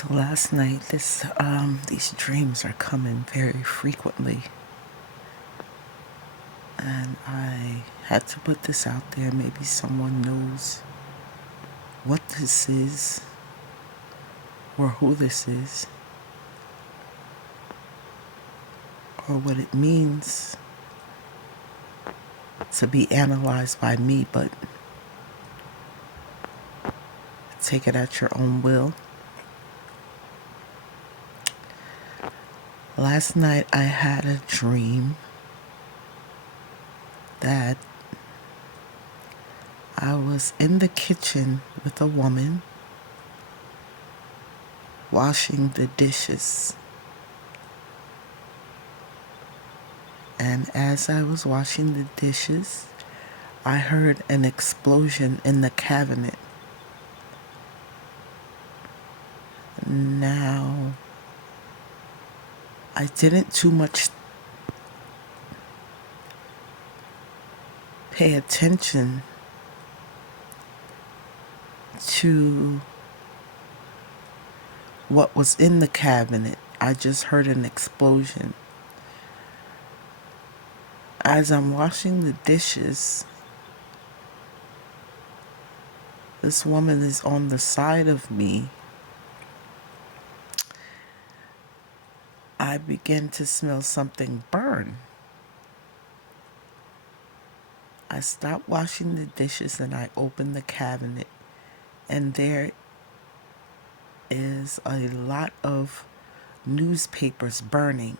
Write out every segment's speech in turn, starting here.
So last night, these dreams are coming very frequently, and I had to put this out there. Maybe someone knows what this is or who this is or what it means to be analyzed by me, but take it at your own will. Last night I had a dream that I was in the kitchen with a woman washing the dishes. And as I was washing the dishes, I heard an explosion in the cabinet. Now, I didn't too much pay attention to what was in the cabinet. I just heard an explosion. As I'm washing the dishes, this woman is on the side of me. I begin to smell something burn. I stop washing the dishes and I open the cabinet, and there is a lot of newspapers burning.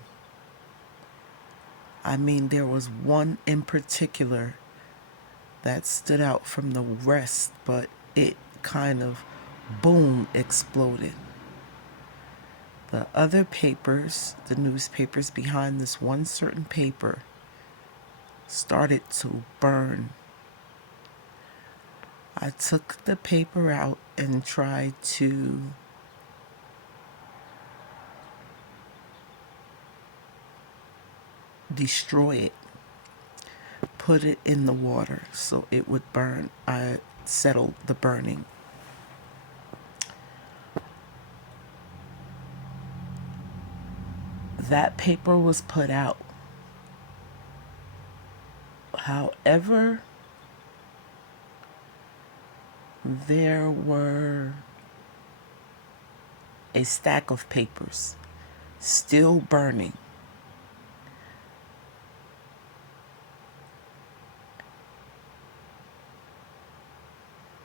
I mean, there was one in particular that stood out from the rest, but it kind of boom exploded. The other papers, the newspapers behind this one certain paper, started to burn. I took the paper out and tried to destroy it, put it in the water so it would burn. I settled the burning. That paper was put out. However, there were a stack of papers still burning.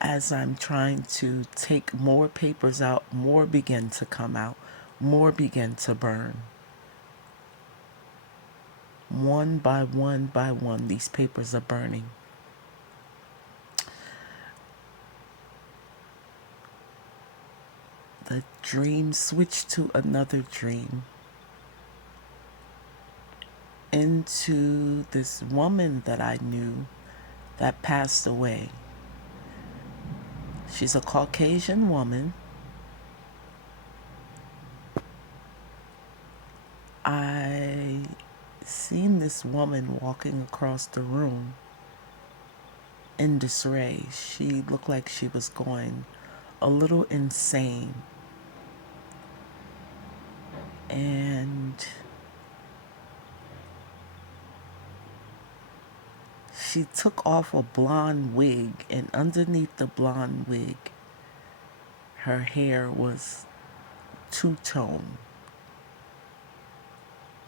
As I'm trying to take more papers out, more begin to come out, more begin to burn. One by one by one, these papers are burning. The dream switched to another dream, into this woman that I knew that passed away. She's a Caucasian woman. I seen this woman walking across the room in disarray. She looked like she was going a little insane. And she took off a blonde wig, and underneath the blonde wig, her hair was two-tone,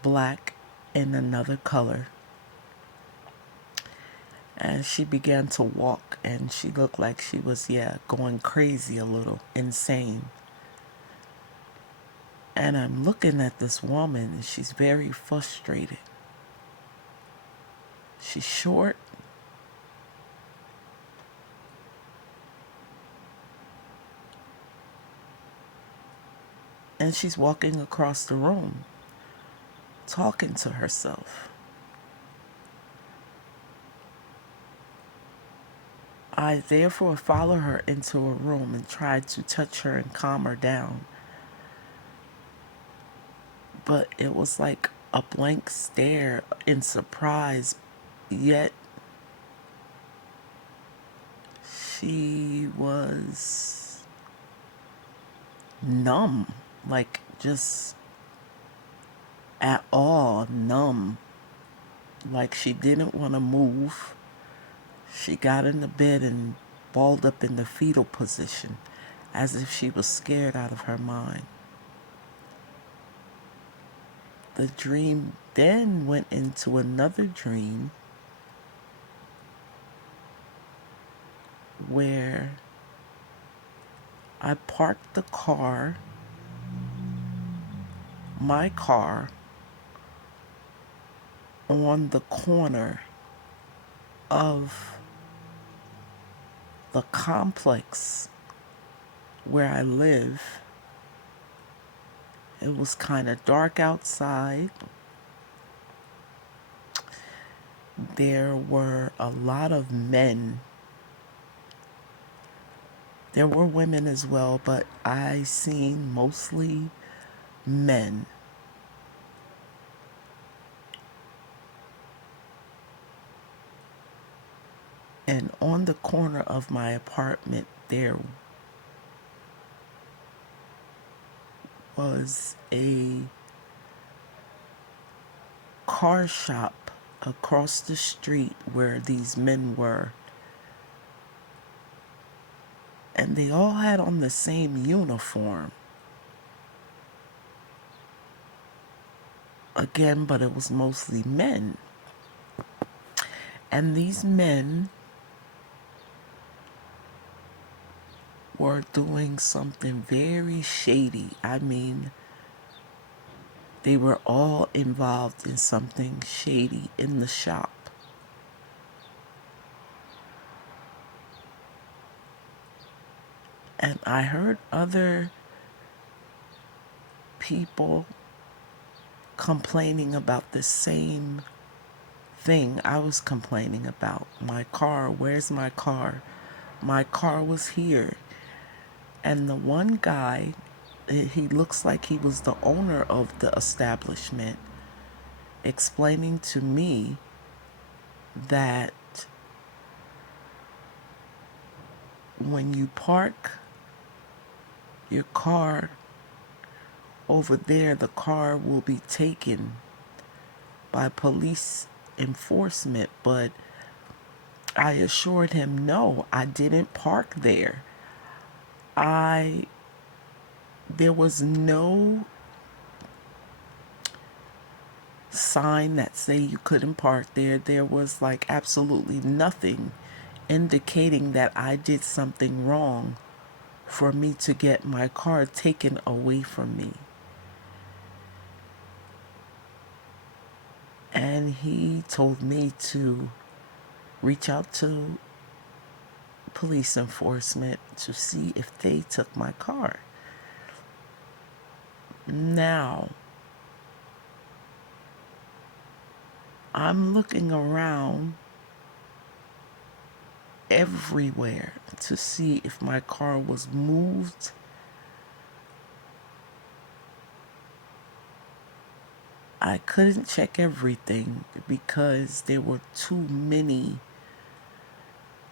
black and another color. And she began to walk, and she looked like she was, going crazy a little, insane. And I'm looking at this woman, and she's very frustrated. She's short. And she's walking across the room, talking to herself. I therefore follow her into a room and try to touch her and calm her down. But it was like a blank stare in surprise, yet she was numb, like just at all numb, like she didn't want to move. She got in the bed and balled up in the fetal position as if she was scared out of her mind. The dream then went into another dream where I parked my car, on the corner of the complex where I live. It was kind of dark outside. There were a lot of men. There were women as well, but I seen mostly men. And on the corner of my apartment, there was a car shop across the street where these men were. And they all had on the same uniform. Again, but it was mostly men. And these men were doing something very shady. I mean, they were all involved in something shady in the shop. And I heard other people complaining about the same thing I was complaining about. My car, where's my car? My car was here. And the one guy, he looks like he was the owner of the establishment, explaining to me that when you park your car over there, the car will be taken by police enforcement. But I assured him, no, I didn't park there. There was no sign that say you couldn't park there. There was like absolutely nothing indicating that I did something wrong for me to get my car taken away from me. And he told me to reach out to police enforcement to see if they took my car. Now, I'm looking around everywhere to see if my car was moved. I couldn't check everything because there were too many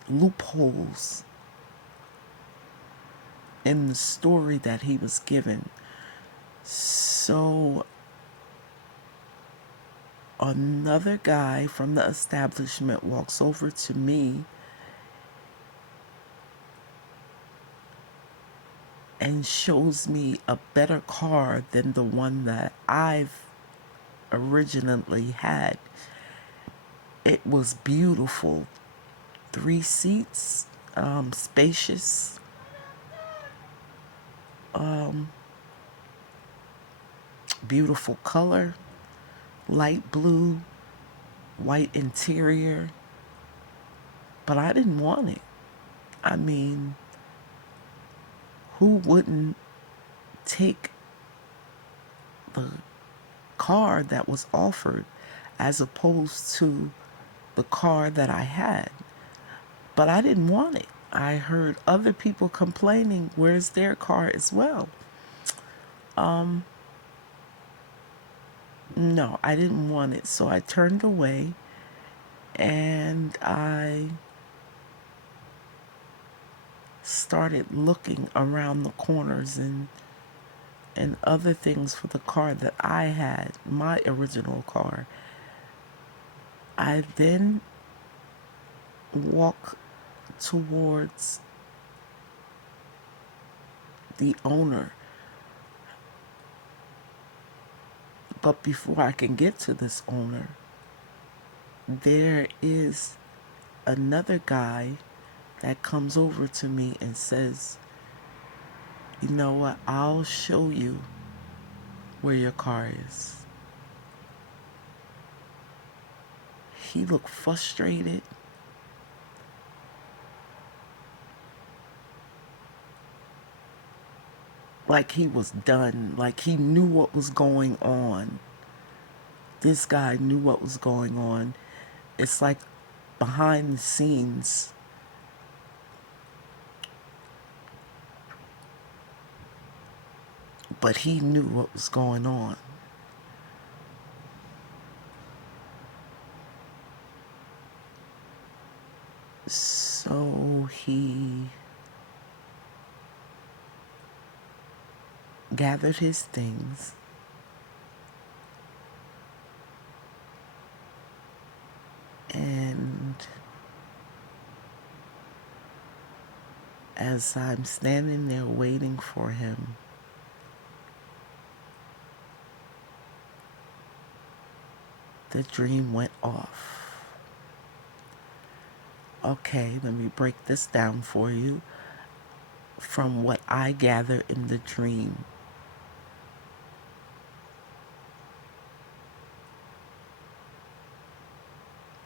loopholes in the story that he was given. So another guy from the establishment walks over to me and shows me a better car than the one that I've originally had. It was beautiful. 3 seats, spacious, beautiful color, light blue, white interior. But I didn't want it. I mean, who wouldn't take the car that was offered as opposed to the car that I had? But I didn't want it. I heard other people complaining, where's their car as well? No, I didn't want it. So I turned away and I started looking around the corners and and other things for the car that I had, my original car. I then walk towards the owner. But before I can get to this owner, there is another guy that comes over to me and says, you know what, I'll show you where your car is. He looked frustrated, like he was done, like he knew what was going on. This guy knew what was going on. It's like behind the scenes, but he knew what was going on. So he gathered his things and as I'm standing there waiting for him, the dream went off. Okay, let me break this down for you. From what I gather in the dream,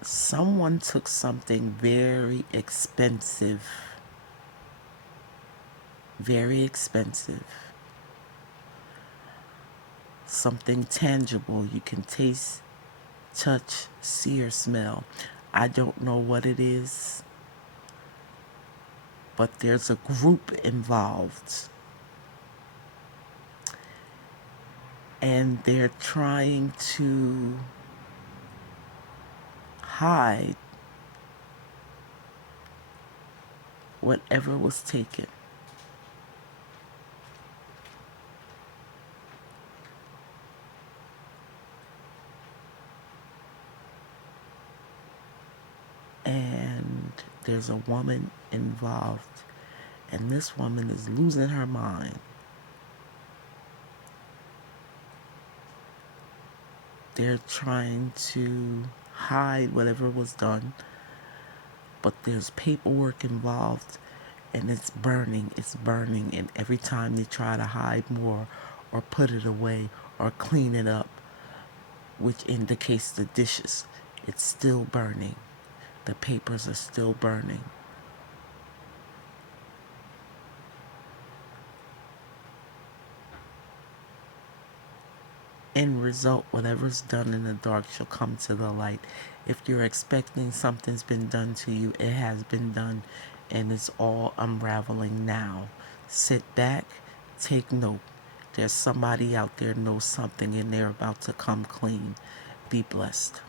someone took something very expensive, something tangible you can taste, touch, see, or smell. I don't know what it is, but there's a group involved, and they're trying to hide whatever was taken. And there's a woman involved, and this woman is losing her mind. They're trying to hide whatever was done, but there's paperwork involved, and it's burning, and every time they try to hide more or put it away or clean it up, which indicates the dishes, it's still burning. The papers are still burning. End result, whatever's done in the dark shall come to the light. If you're expecting something's been done to you, it has been done, and it's all unraveling now. Sit back, take note. There's somebody out there knows something, and they're about to come clean. Be blessed.